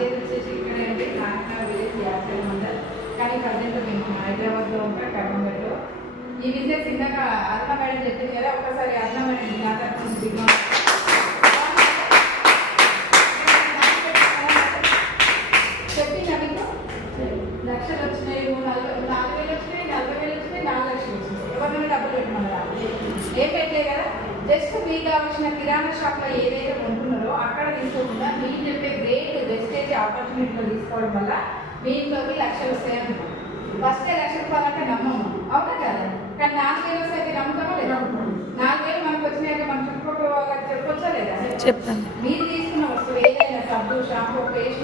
మాకేది వచ్చేసి ఇక్కడ ఏంటి నాగనగర్ విలేజ్ యాచల్ మండల్, కానీ ప్రజెంట్ మేము హైదరాబాద్లో ఉంటాం, కర్మంగల్లో. ఈ బిజినెస్ ఇందాక అరుణ మేడం చెప్పింది కదా, ఒకసారి అరుణ మేడం చెప్పిందా మీకు? లక్షలు వచ్చినాయి, 4,000 వచ్చినాయి, 40,000 వచ్చినాయి, 4 లక్షలు వచ్చినాయి. ఎవరినైనా డబ్బులు పెట్టమన్నారా? ఏం పెట్టలే కదా. జస్ట్ మీకు కావాల్సిన కిరాణా షాప్లో ఏదైతే ఉంటున్నారో అక్కడ తీసుకోకుండా మీరు చెప్పే గ్రేట్ వెస్టేజ్ ఆపర్చునిటీలో తీసుకోవడం వల్ల మీ ఇంట్లోకి లక్షలు వస్తాయన్నమాట. ఫస్ట్ 1,00,000 రూపాయలు అంటే నమ్మము, అవునా కదా? కానీ 4,000 వస్తే అయితే నమ్ముతామా లేదా? 4,000 మనకు వచ్చినాక మన చుట్టుపక్కల చెప్పొచ్చా లేదా? చెప్తాను. మీరు తీసుకున్న వస్తువు ఏదైనా సబ్బు, షాంపూ, పేస్ట్